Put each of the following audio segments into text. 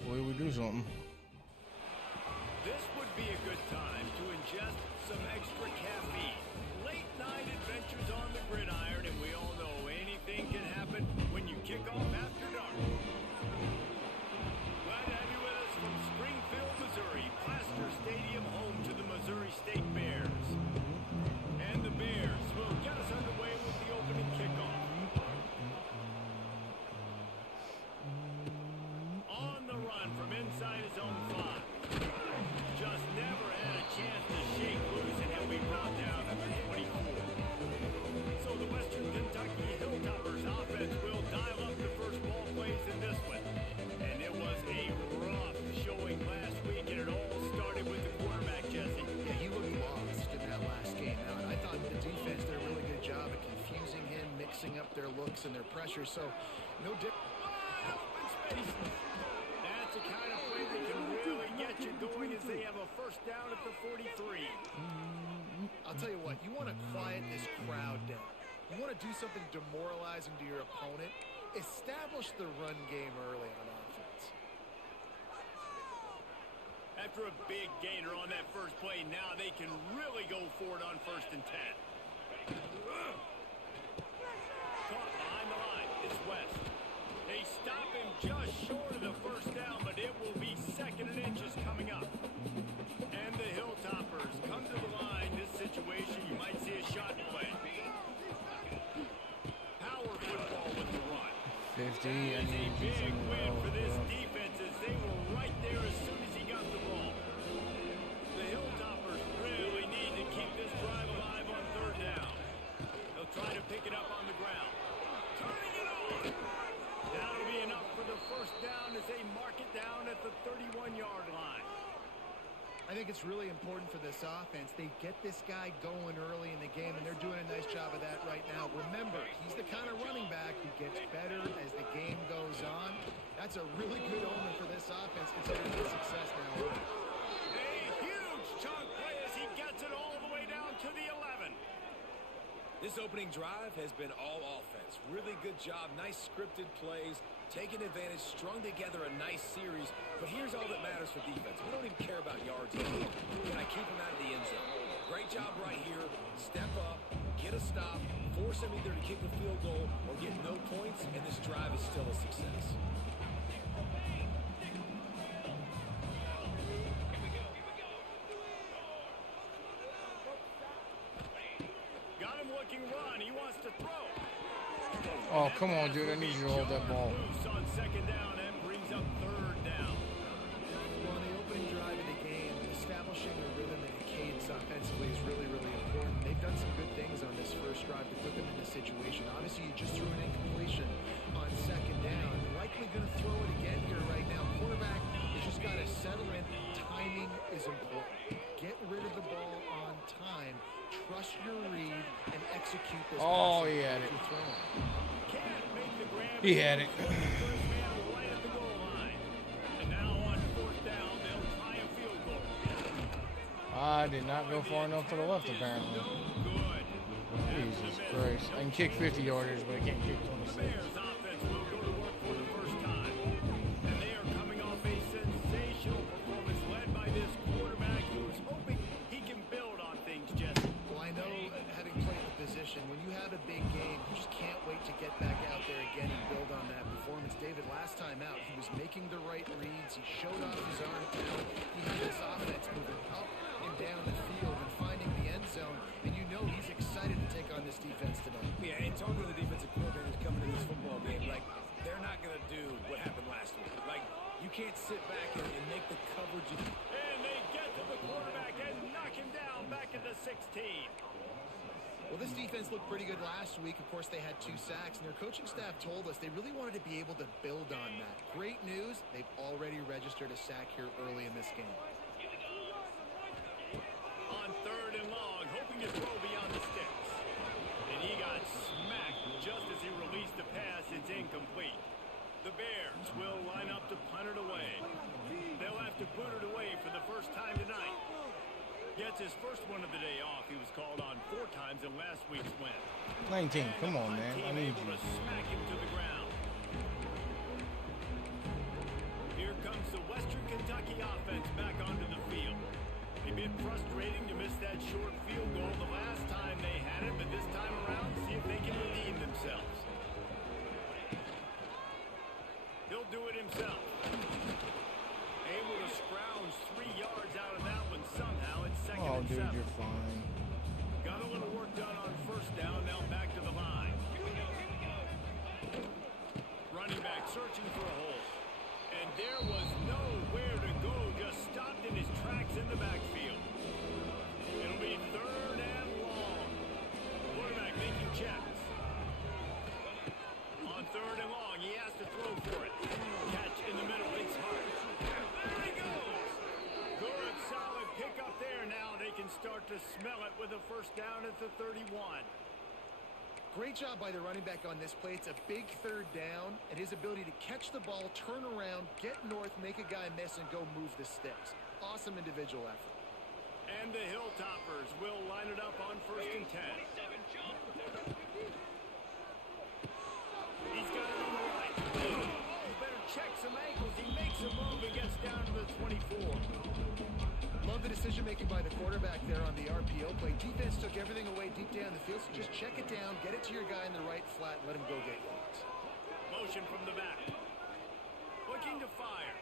Hopefully we do something. This would be a good time to ingest some extra caffeine. Late night adventures on the gridiron, and we all know anything can happen when you kick off after dark. Glad to have you with us from Springfield, Missouri, Plaster Stadium, home to the Missouri State Bears. And the Bears will get us underway with the opening kickoff. On the run from inside his own 5. Just never had a chance to shake loose, and he'll be brought down at the 24. So the Western Kentucky Hilltoppers offense will dial up the first ball plays in this one. And it was a rough showing last week, and it all started with the quarterback, Jesse. Yeah, he looked lost in that last game. Now, I thought the defense did a really good job at confusing him, mixing up their looks and their pressure. So, no difference. Open space. That's the kind of play that can really get you going as they have a first down at the 43. I'll tell you what, you want to quiet this crowd down. You want to do something demoralizing to your opponent. Establish the run game early on offense. After a big gainer on that first play, now they can really go for it on 1st and 10. Caught behind the line. It's West. They stop him just short of the first down, but it will be 2nd and inches coming up. And the Hilltoppers come to the line. This situation, you might see a shot play. Power football with the run. 50. That is a big win for this defense as they were right there as soon as he got the ball. The Hilltoppers really need to keep this drive alive on 3rd down. They'll try to pick it up on the ground. Turning it on. That'll be enough for the first down as they mark it down at the 31-yard line. I think it's really important for this offense. They get this guy going early in the game, and they're doing a nice job of that right now. Remember, he's the kind of running back who gets better as the game goes on. That's a really good omen for this offense, considering the success now. A huge chunk play as he gets it all the way down to the 11. This opening drive has been all offense. Really good job. Nice scripted plays. Taking advantage, strung together a nice series. But here's all that matters for defense. We don't even care about yards anymore. Can I keep them out of the end zone? Great job right here. Step up, get a stop, force them either to kick a field goal or get no points, and this drive is still a success. Got him looking run. He wants to throw. Oh, come on, dude. I need you to hold that ball. Loose on 2nd down and brings up 3rd down. Well, in the opening drive of the game, establishing a rhythm and a cadence offensively is really, really important. They've done some good things on this first drive to put them in this situation. Obviously, you just threw an incompletion on 2nd down. Likely going to throw it again here right now. Quarterback has just got to settle in. Timing is important. Get rid of the ball on time. Trust your read and execute this. Oh, he had it. He had it. I did not go far enough to the left, apparently. Jesus Christ. I can kick 50-yarders, but I can't kick 26. When you have a big game, you just can't wait to get back out there again and build on that performance. David, last time out, he was making the right reads. He showed off his arm talent. He had this offense moving up and down the field and finding the end zone. And you know he's excited to take on this defense today. Yeah, and talking to the defensive coordinators coming to this football game, like, they're not going to do what happened last week. Like, you can't sit back and make the coverage. And they get to the quarterback and knock him down back at the 16. Well, this defense looked pretty good last week. Of course, they had 2 sacks, and their coaching staff told us they really wanted to be able to build on that. Great news, they've already registered a sack here early in this game. On 3rd and long, hoping to throw beyond the sticks. And he got smacked just as he released the pass. It's incomplete. The Bears will line up to punt it away. They'll have to put it away for the first time tonight. Gets his first one of the day off. He was called on 4 times in last week's win. 19. Come on, man. I need you. Smack him to the ground. Here comes the Kentucky offense back onto the field. A bit frustrating to miss that short field goal the last time they had it, but this time around, see if they can redeem themselves. He'll do it himself. Able to scrounge 3 yards out of that one somehow. It's second Oh, and dude, 7. you're fine. Got a little work done on first down. Now back to the line. Running back searching for a hole. And there was nowhere to go. Just stopped in his tracks in the backfield. It'll be 3rd and long. Quarterback making checks. On 3rd and long, he has to throw for it. Catch in the middle. It's hard. There he goes. Good, solid pickup there. Now they can start to smell it with a first down at the 31. Great job by the running back on this play. It's a big 3rd down, and his ability to catch the ball, turn around, get north, make a guy miss, and go move the sticks. Awesome individual effort. And the Hilltoppers will line it up on 1st and 10. He's got it on the right. Oh, better check some ankles. He makes a move and gets down to the 24. Love the decision-making by the quarterback there on the RPO play. Defense took everything away deep down the field, so just check it down, get it to your guy in the right flat, and let him go get yards. Motion from the back. Looking to fire.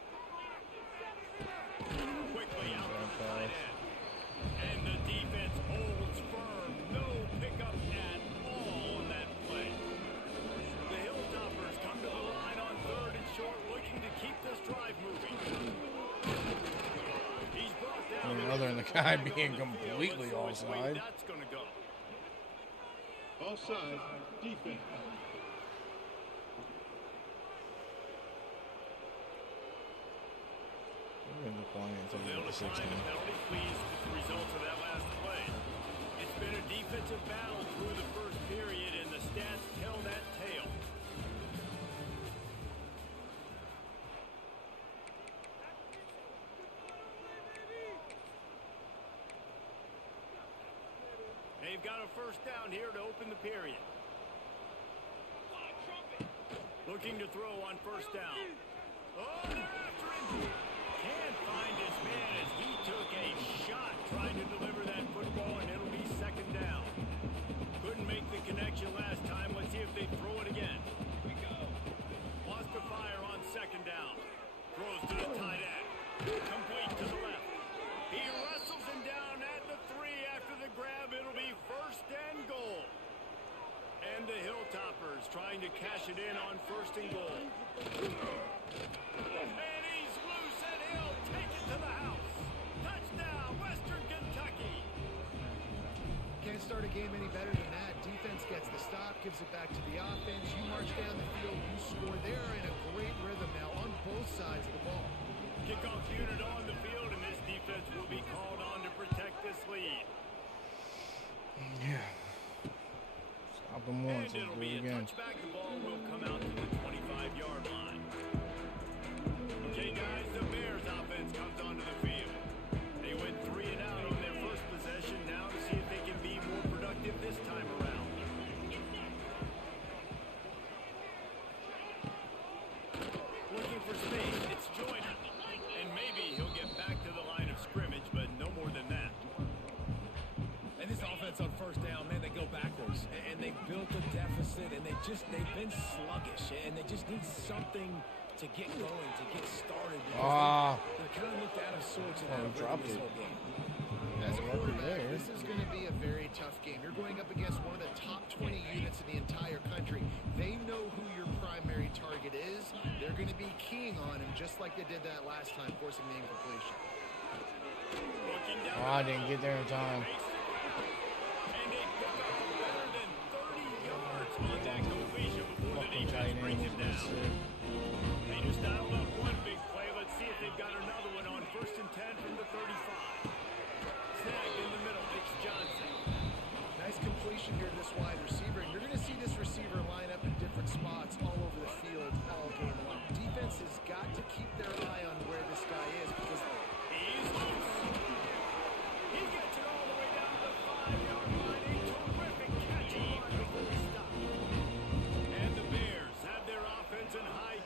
Quickly out to the tight end. And the defense holds firm. No pickup at all on that play. The Hilltoppers come to the line on 3rd and short, looking to keep this drive moving. He's brought down. I mean, other than the guy being completely offside. That's going to go. Offside, defense. We're in the play until They'll the decline 16. the penalty. Pleased with the results of that last play. It's been a defensive battle through the first period, and the stats tell that tale. They've got a first down here to open the period. Looking to throw on first down. Oh, they're after him. Can't find his man as he took a shot trying to deliver that football, and it'll be 2nd down. Couldn't make the connection last time. Let's see if they throw it again. Lost the fire on 2nd down. Throws to the tight end. Complete to the left. He wrestles him down at the 3 after the grab. It'll be 1st and goal. And the Hilltoppers trying to cash it in on 1st and goal. And he's loose, and he'll take it to the house. Touchdown, Western Kentucky. Can't start a game any better than that. Defense gets the stop, gives it back to the offense. You march down the field, you score. They're in a great rhythm now on both sides of the ball. Kickoff unit on the field, and this defense will be called on to protect this lead. Yeah. Stop them once, And let's it'll do be it a again. touchback. The ball will come out to the 25-yard line. Okay, guys, the Bears offense comes onto the field. They went 3 and out on their first possession. Now to see if they can be more productive this time around. Looking for space. It's Joyner. And maybe he'll get back to the line of scrimmage, but no more than that. And this offense on first down, man, they go backwards. And they built a deficit, and they've been sluggish. And they just need something to get going, to get started. They're kind of looked out of sorts in that this whole game. As a quarterback, this is going to be a very tough game. You're going up against one of the top 20 units in the entire country. They know who your primary target is. They're going to be keying on him just like they did that last time, forcing the incompletion. Oh, I didn't get there in time. And they pick up better than 30 yards on that completion before the Fucking defense tight brings end. him down. They just dialed up one big play. Let's see if they've got another one on 1st and 10 from the 35. Snagged in the middle. It's Johnson. Nice completion here to this wide receiver. And you're going to see this receiver line up in different spots all over the field all game long. Defense has got to keep their eye on where this guy is because He's loose. He gets it all the way down to the 5-yard line. A terrific catch before he stopped. And the Bears have their offense in high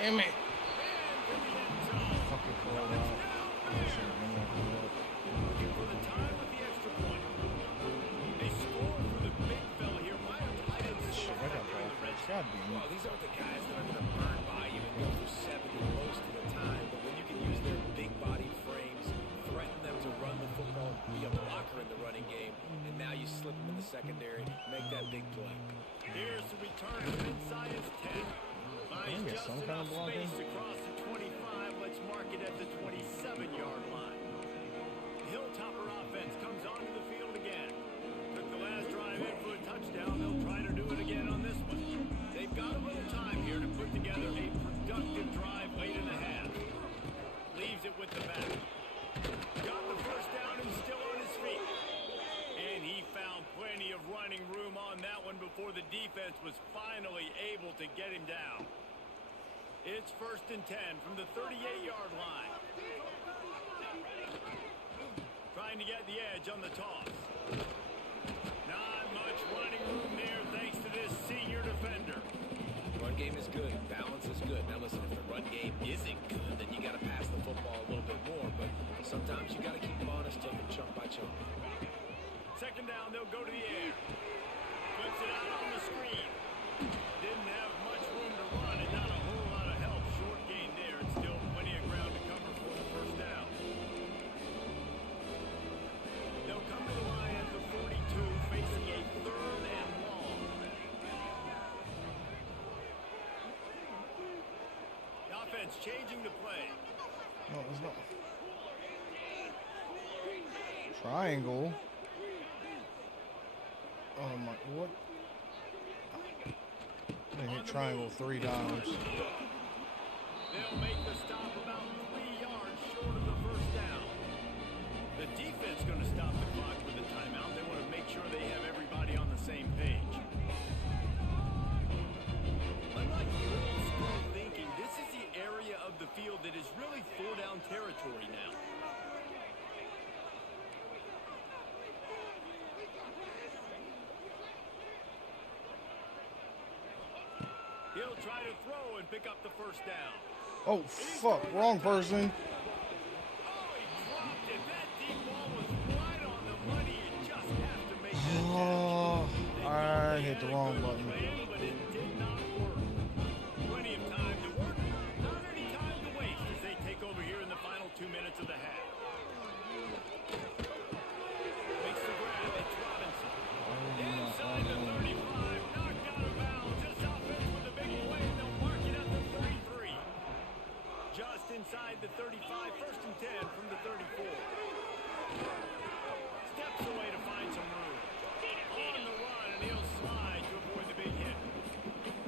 Damn it. And for the end zone. Fucking pull it out. Looking for the time with the extra point. They score for the big fella here. Why are tight ends so Shit, I got effective in the red ball. zone? God damn Well, it. these aren't the guys that are going to burn by you and go for 70 most of the time, but when you can use their big body frames, threaten them to run the football, be a blocker in the running game, and now you slip them in the secondary, make that big play. Here's the return from inside his 10. Finds get just some kind of enough blocking. space across the 25. Let's mark it at the 27-yard line. Hilltopper offense comes onto the field again. Took the last drive in for a touchdown. They'll try to do it again on this one. They've got a little time here to put together a productive drive late in the half. Leaves it with the back. Got the first down and still on his feet. And he found plenty of running room on that one before the defense was finally able to get him down. It's 1st and 10 from the 38-yard line. Trying to get the edge on the toss. Not much running room there thanks to this senior defender. Run game is good, balance is good. Now listen, if the run game isn't good, then you got to pass the football a little bit more, but sometimes you got to keep them honest, take them chunk by chunk. 2nd down, they'll go to the air. Puts it out on the screen. Didn't have much room to run and not a whole lot of help. Short gain there. It's still plenty of ground to cover for the 1st down. They'll come to the line at the 42, facing a 3rd and long. The offense changing the play. No, it's not. Triangle. Oh my, what? I hit triangle 3 times. They'll make the stop about 3 yards short of the 1st down. The defense going to stop the clock with a timeout. They want to make sure they have everybody on the same page. Unlike the old school thinking, this is the area of the field that is really 4-down territory now. He'll try to throw and pick up the 1st down. Oh, fuck. Wrong person. Oh, he dropped it. That deep ball was right on the money. You just have to make that catch. Oh, I hit the wrong button. Plan, but it did not work. Plenty of time to work. Not any time to waste as they take over here in the final 2 minutes of the half. Makes the grab. It's Robinson. Inside the 35. Knocked out of bounds. This offense with a big play. And they'll mark it at the 33. Just inside the 35. 1st and 10 from the 34. Steps away to find some room. On the run, and he'll slide to avoid the big hit.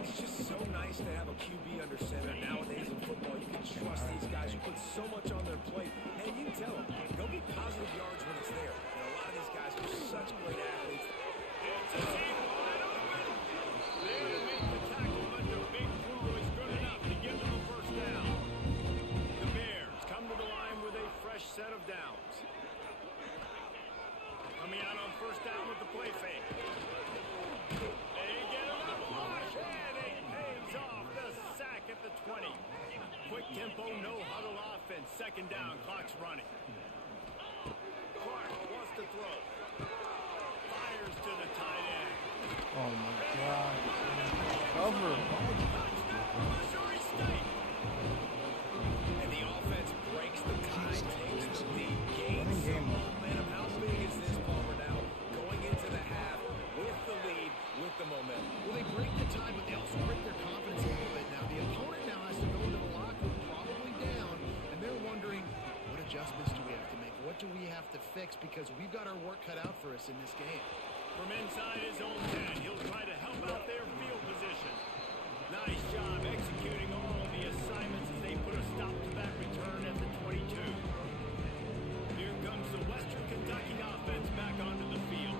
It's just so nice to have a QB under center. Nowadays in football, you can trust these guys. You put so much on their plate. And you can tell them, go get positive yards when it's there. And a lot of these guys are such great athletes. It's a team wide open. There to make the tackle, but the big throw is good enough to give them a 1st down. The Bears come to the line with a fresh set of downs. Coming out on 1st down with the play fake. They get him up harsh, and it pays off the sack at the 20. Quick tempo, no huddle offense. 2nd down, clock's running. Clark wants to throw. Fires to the tight end. Oh my god. Cover. Touchdown, Missouri State. And the offense breaks the tie, takes the lead, gains some momentum. How big is this, Palmer, now? Going into the half with the lead, with the momentum. Well, they break the tie, but they also break their confidence a little bit now. The opponent now has to go into the locker room probably down, and they're wondering, what adjustments do we have to make? What do we have to fix? Because we've got our work cut out for us in this game. From inside his own 10, he'll try to help out their field position. Nice job executing all of the assignments as they put a stop to that return at the 22. Here comes the Western Kentucky offense back onto the field.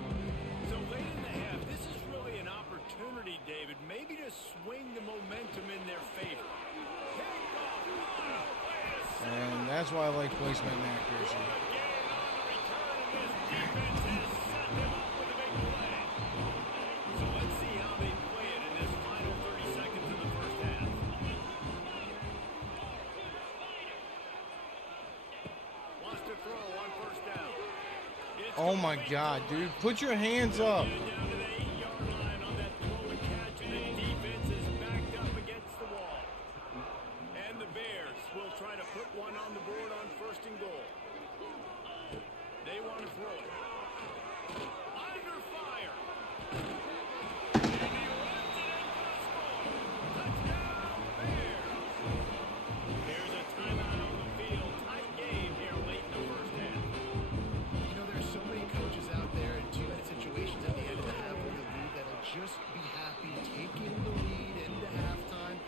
So late in the half, this is really an opportunity, David, maybe to swing the momentum in their favor. Kickoff, what a way to set And that's why I like placement and accuracy. the game on the return, and this defense has set them up with a big play. So let's see how they play it in this final 30 seconds of the 1st half. Oh my God, dude. Put your hands up. Down to the 8-yard line on that throw and catch, and the defense is backed up against the wall. And the Bears will try to put one on the board on 1st and goal. They want to throw it. Under fire. And he runs it in for the score. Touchdown, Bears. Here's a timeout on the field. Tight game here late in the first half. You know, there's so many coaches out there in 2-minute situations at the end of the half with the lead that'll just be happy taking the lead into halftime.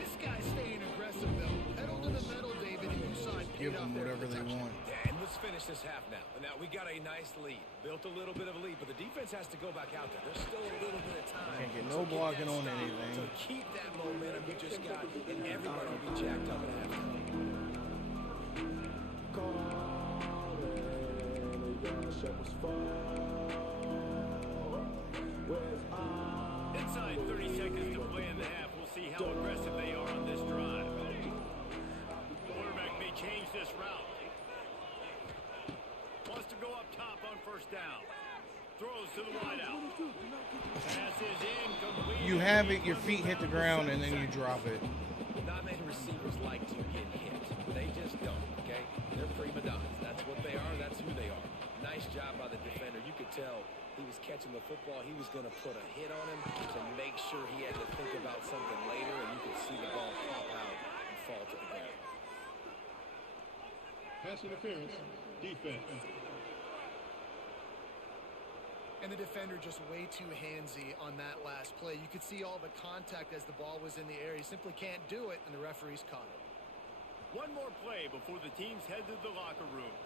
This guy's staying aggressive, though. Pedal to the metal, David, and you saw it Give paid off them there whatever for the they touchdown. want. And let's finish this half now. Now, we got a nice lead. Built a little bit of a lead, but the defense has to go back out there. There's still a little bit of time. Can't get to no blocking that on stop, anything. To keep that momentum you just got, and everybody will be jacked up at halftime. Inside 30 seconds to play in the half. We'll see how aggressive they are on this drive. Quarterback may change this route. Wants to go up top on 1st down. Throws to the wideout. Pass is incomplete. You have it, your feet hit the ground, and then you drop it. Not many receivers like to get hit. They just don't, okay? They're prima donnas. That's what they are. That's who they are. Nice job by the defender. You could tell he was catching the football. He was going to put a hit on him to make sure he had to think about something later, and you could see the ball pop out and fall to the ground. Pass interference, defense. And the defender just way too handsy on that last play. You could see all the contact as the ball was in the air. He simply can't do it, and the referee's caught it. One more play before the teams head to the locker rooms.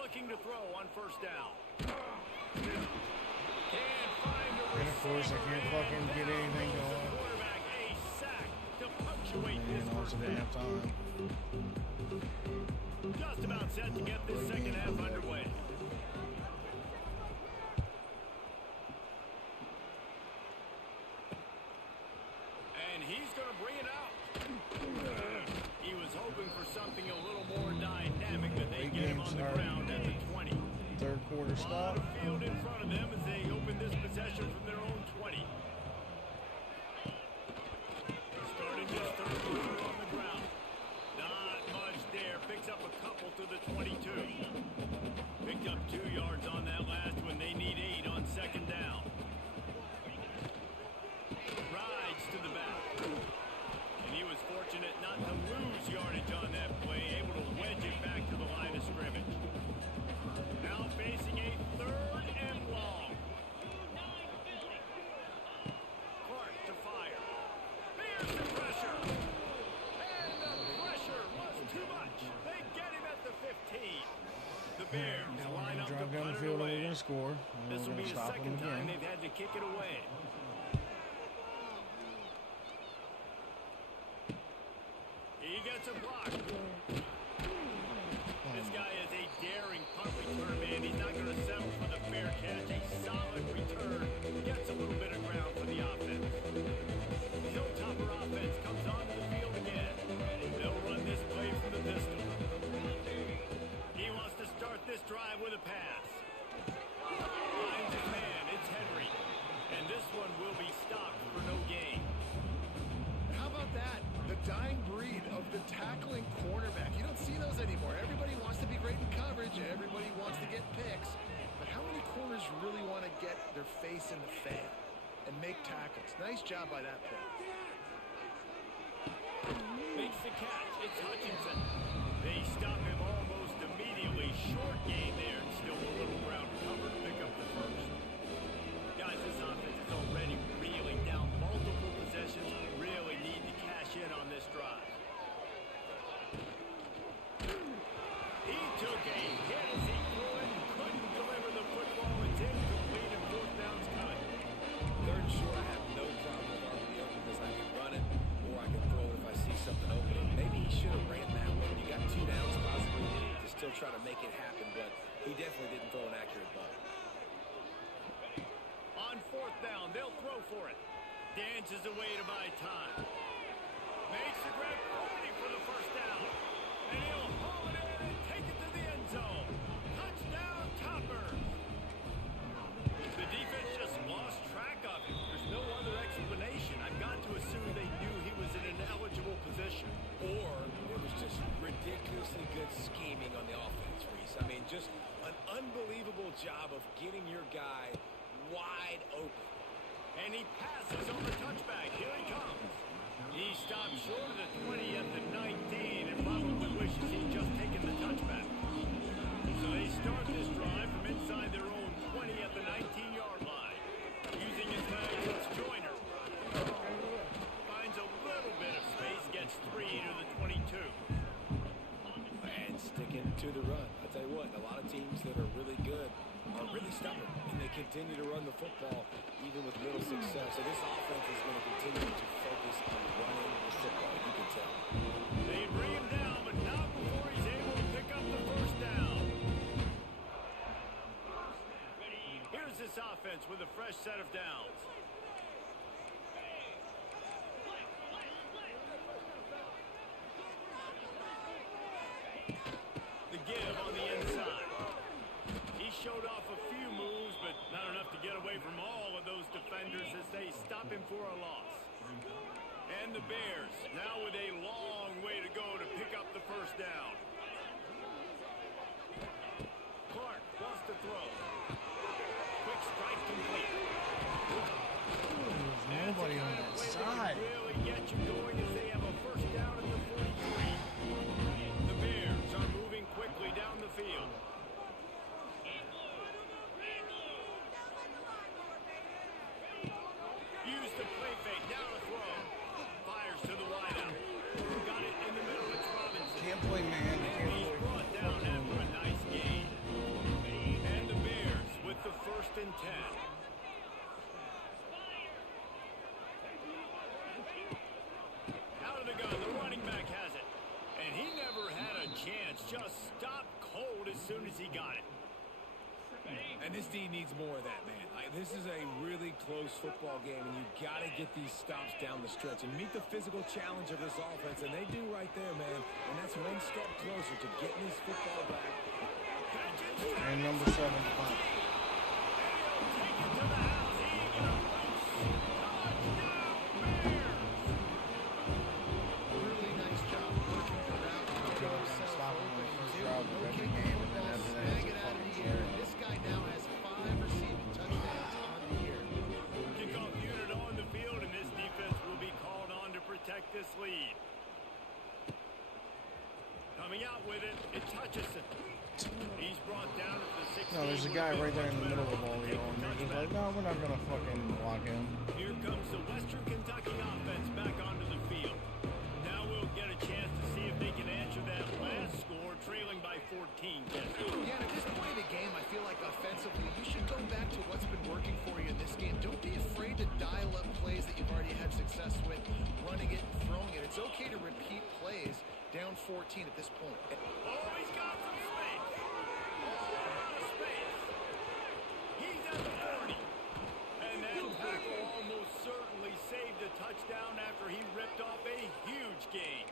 Looking to throw on 1st down. Can't find a And of course, I can't fucking get anything going. quarterback a sack to punctuate this And also first the half. halftime. Just about set to get this second half underway. And he's going to bring it out. He was hoping for something a little more dynamic, but they get him on the ground at the 20. Third quarter A lot stop. of field in front of them as they open this possession from their own 20. Starting this third quarter on the ground. Not much there. Picks up a couple to the 22. Picked up 2 yards on that last one. They need 8 on 2nd down. Rides to the back. And he was fortunate not to lose yardage on that play. Able to wedge it back to the line of scrimmage. Now facing a 3rd and long. Clark to fire. Here's the pressure. And the pressure was too much. They get him at the 15. The Bears Now we're line going up to to drive down the punt it field and away. we're going to score. And This we're will going be to the stop them second time again. they've had to kick it away. He gets a block. This guy is a daring punt return man. He's not going to settle for the fair catch. A solid return. Gets a little bit of ground for the offense. The Hilltopper offense comes onto the field again. They'll run this play from the pistol. He wants to start this drive with a pass. Finds his man. It's Henry. And this one will be stopped for no gain. How about that? The dying breed of the tackling cornerback. You don't see those anymore. Everybody wants to be great in coverage. Everybody wants to get picks. But how many corners really want to get their face in the fan and make tackles? Nice job by that play. Makes the catch. It's Hutchinson. They stop him almost immediately. Short gain there. And still a little ground cover to pick up the first. Guys, this offense is already reeling down multiple possessions. Really need to cash in on this drive. He took a hit as he threw it. Couldn't deliver the football. It's incomplete and 4th down's coming. 3rd and short, I have no problem with RPO because I can run it or I can throw it if I see something open. Maybe he should have ran that one. You got 2 downs possibly to still try to make it happen, but he definitely didn't throw an accurate ball. On 4th down, they'll throw for it. Dances away to buy time. Makes the grab 40 for the 1st down. And he'll haul it in and take it to the end zone. Touchdown, Toppers. The defense just lost track of him. There's no other explanation. I've got to assume they knew he was in an eligible position. Or it was just ridiculously good scheming on the offense, Reese. I mean, just an unbelievable job of getting your guy wide open. And he passes on the touchback. Here he comes. He stopped short of the 20 at the 19 and probably wishes he'd just taken the touchback. So they start this drive from inside their own 20 at the 19-yard line. Using his man against Joyner. Finds a little bit of space, gets 3 to the 22. And sticking to the run. I'll tell you what, a lot of teams that are really good are really stubborn, and they continue to run the football even with little success. So this offense is going to continue to focus on running the football, you can tell. They bring him down, but not before he's able to pick up the first down. Here's this offense with a fresh set of downs. The give on the inside. He showed off a few moves, but not enough to get away from all of those defenders as they stop him for a loss. And the Bears now with a long way to go to pick up the first down. Clark wants to throw. Quick strike complete. There's nobody on that side. Really get you going as they have a first down at the 43. The Bears are moving quickly down the field. Use the play fake, now to throw. Fires to the wideout. Got it in the middle, it's Robinson. Can't play man. And he's brought down after a nice gain. And the Bears with the 1st and 10. Out of the gun, the running back has it. And he never had a chance, just stopped cold as soon as he got it. And this team needs more of that, man. This is a really close football game, and you've got to get these stops down the stretch and meet the physical challenge of this offense, and they do right there, man. And that's one step closer to getting this football back. And number 7, punt. Take it to the house. He ain't gonna loose. Touchdown, Bears. Really nice job working the route. Go ahead and stop him in the first drive of every game, and then after that, Snag it's it a out of fucking the air. score. This guy now has 5 receiving touchdowns on the year. Kickoff unit on the field, and this defense will be called on to protect this lead. Coming out with it, it's Hutchison. He's brought down at the 16. No, there's a guy right there in the middle of all y'all, and they're just like, no, we're not gonna fucking block him. Here comes the Western Kentucky offense back onto the field. Now we'll get a chance to see if they can answer that last score, trailing by 14. Yeah, at this point of the game, I feel like offensively, you should go back to what's been working for you in this game. Don't be afraid to dial up plays that you've already had success with, running it, throwing it. It's okay to repeat plays down 14 at this point. Oh, he's got some space. Oh, a lot of space. He's at the 40. And that tackle almost certainly saved a touchdown after he ripped off a huge gain.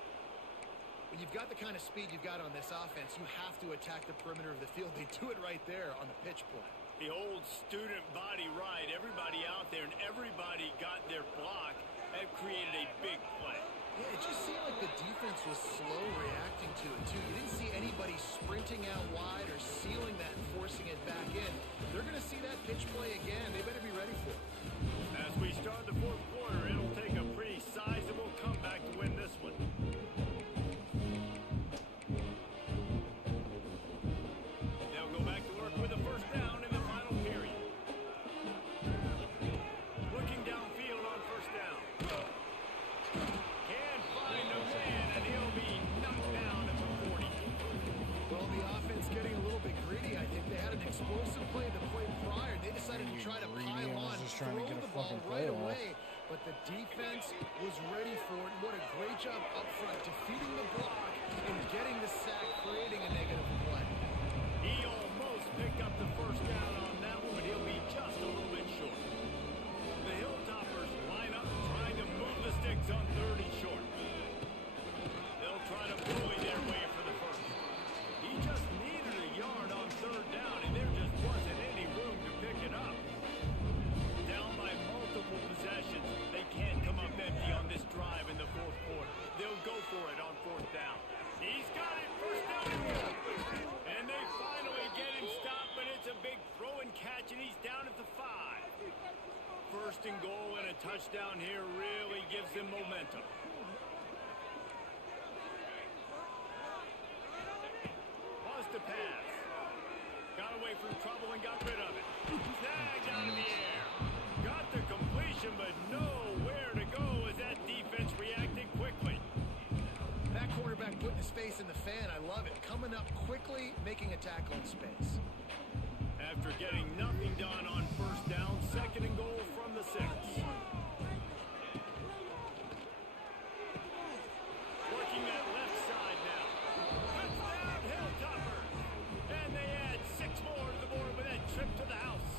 When you've got the kind of speed you've got on this offense, you have to attack the perimeter of the field. They do it right there on the pitch point. The old student body right. Everybody out there and everybody got their block. That created a big play. Yeah, it just seemed like the defense was slow reacting to it, too. You didn't see anybody sprinting out wide or sealing that and forcing it back in. They're going to see that pitch play again. They better be ready for it. As we start the 4th quarter, it'll take a pretty sizable comeback to win this one. They'll go back to work with a first down in the final period. Looking downfield on first down. Can find a man, and he'll be knocked down at the 40. Well, the offense getting a little bit greedy. I think they had an explosive play the play prior. They decided to try to pile on, Just trying to throw get a the ball fucking right play off. away. But the defense was ready for it. What a great job up front, defeating the block and getting the sack, creating a negative play. He almost picked up the first down on that one, but he'll be just a little bit short. The Hilltoppers line up, trying to move the sticks on 3rd and short. They'll try to bully their way for the First and goal and a touchdown here really gives them momentum. Wants to pass. Got away from trouble and got rid of it. Snagged out of the air. Got the completion, but nowhere to go as that defense reacted quickly. That quarterback putting his face in the fan, I love it. Coming up quickly, making a tackle in space. After getting nothing done on first down, second and goal from the 6. Working that left side now. Touchdown, Hilltoppers! And they add 6 more to the board with that trip to the house.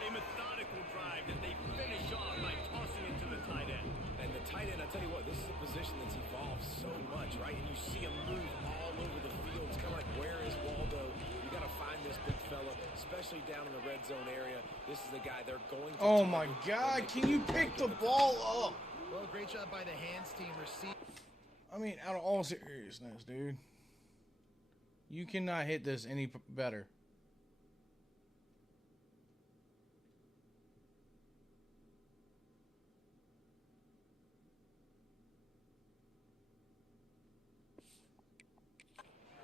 A methodical drive that they finish off by tossing it to the tight end. And the tight end, I tell you what, this is a position that's evolved so much, right? And you see him move all over the field. It's kind of like, where is Waldo? You got to find this big fella, especially down in the red zone area. This is the guy they're going to. Oh my God! Can you pick the ball up? Well, great job by the hands team. I mean, out of all seriousness, dude, you cannot hit this any better.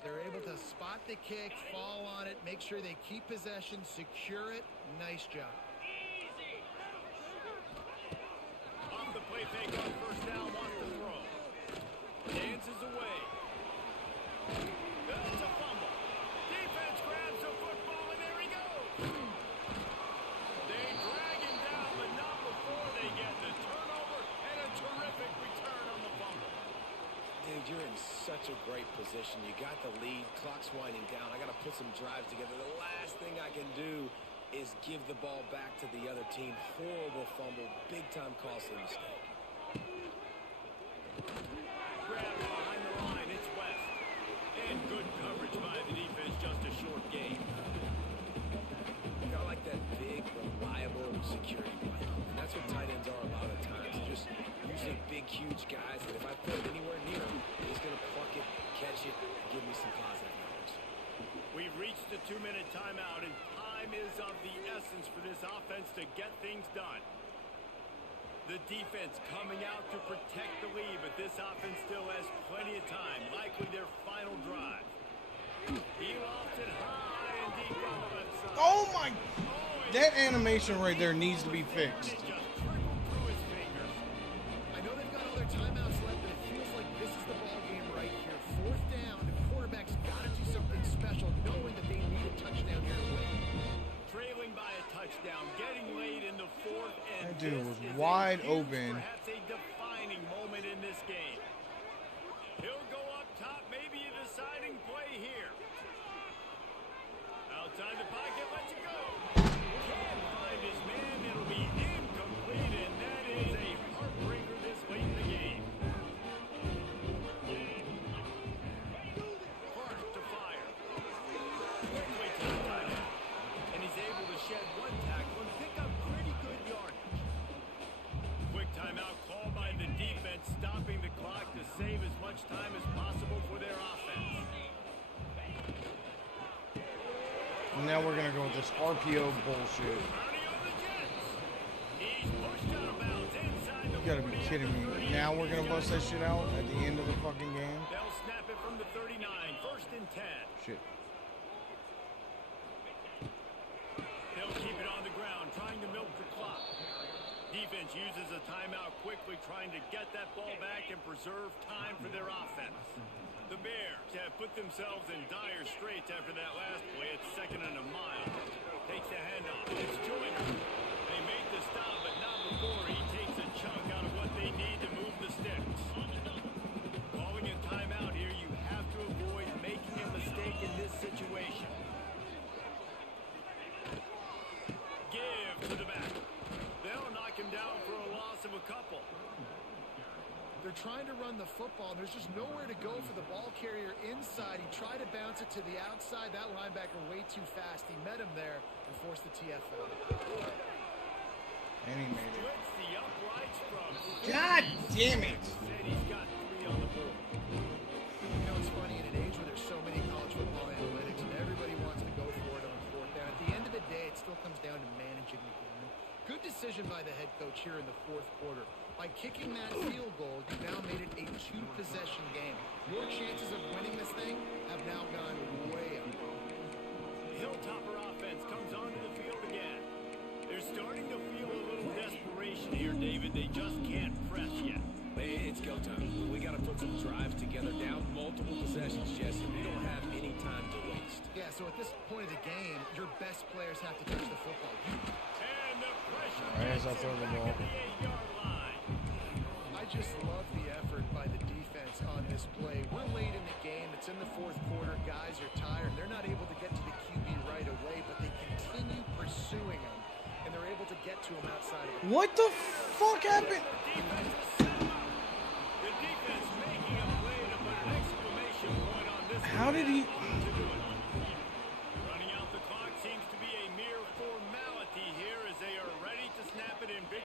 They're able to spot the kick, fall on it, make sure they keep possession, secure it. Nice job. Off the play fake on first down, wants to throw. Dances away. That's a fumble. Defense grabs the football, and there he goes. They drag him down, but not before they get the turnover and a terrific return on the fumble. Dude, you're in such a great position. You got the lead. Clock's winding down. I got to put some drives together. The last thing I can do is give the ball back to the other team. Horrible fumble. Big-time costly mistake. Grab behind the line. It's West. And good coverage by the defense. Just a short game. I like that big, reliable security blanket. And that's what tight ends are a lot of times. Just usually big, huge guys that if I put it anywhere near him, he's going to pluck it, catch it, and give me some positive numbers. We've reached the 2-minute timeout, and time is of the essence for this offense to get things done. The defense coming out to protect the lead, but this offense still has plenty of time, likely their final drive. He lofts it high and deep on the left side. Oh my! That animation right there needs to be fixed. It just trickled through his fingers. I know they've got all their timeouts left, but it feels like this is the ball game right here. Fourth down, the quarterback's got to do something special, knowing that they need a touchdown here to win. Trailing by a touchdown, getting late in the fourth, and That dude this was is wide a huge, open. Perhaps a defining moment in this game. He'll go up top, maybe a deciding play here. Outside the pocket, lets it go. Can't find his man. It'll be incomplete, and that is a heartbreaker this late in the game. Clark to fire. Quickly to the tight end. And he's able to shed one tackle and pick up pretty good yardage. Quick timeout called by the defense, stopping the clock to save as much time as possible for their offense. And now we're gonna go with this RPO bullshit. You gotta be kidding me. Now we're gonna bust that shit out at the end of the fucking game? They'll snap it from the 39, first and 10. Shit. They'll keep it on the ground, trying to milk the clock. Defense uses a timeout quickly, trying to get that ball back and preserve time for their offense. The Bears have put themselves in dire straits after that last play. It's second and a mile. Takes the handoff. It's Joyner. They make the stop, but not before he takes a chunk out of what they need to move the sticks. Calling a timeout here, you have to avoid making a mistake in this situation. Give to the back. They'll knock him down for a loss of a couple. They're trying to run the football, and there's just nowhere to go for the ball carrier inside. He tried to bounce it to the outside. That linebacker way too fast. He met him there and forced the TFL. And he made it. Splits the uprights from God damn it! said he's got 3 on the board. You know, it's funny, in an age where there's so many college football analytics and everybody wants to go for it on fourth down, at the end of the day, it still comes down to managing the game. Good to decision by the head coach here in the fourth quarter. By kicking that field goal, you've now made it a two-possession game. Your chances of winning this thing have now gone way up. Hilltopper offense comes onto the field again. They're starting to feel a little desperation here, David. They just can't press yet. It's go time. We got to put some drives together, down multiple possessions, Jesse. We don't have any time to waste. Yeah, so at this point of the game, your best players have to touch the football. And the pressure Alright, as I gets throw him the back ball. at the 8-yard line. I just love the effort by the defense on this play. We're late in the game. It's in the fourth quarter. Guys are tired. They're not able to get to the QB right away, but they continue pursuing him, and they're able to get to him outside of the... What the fuck happened? Defense is set up. The defense making a play to put an exclamation point on this. How did he... To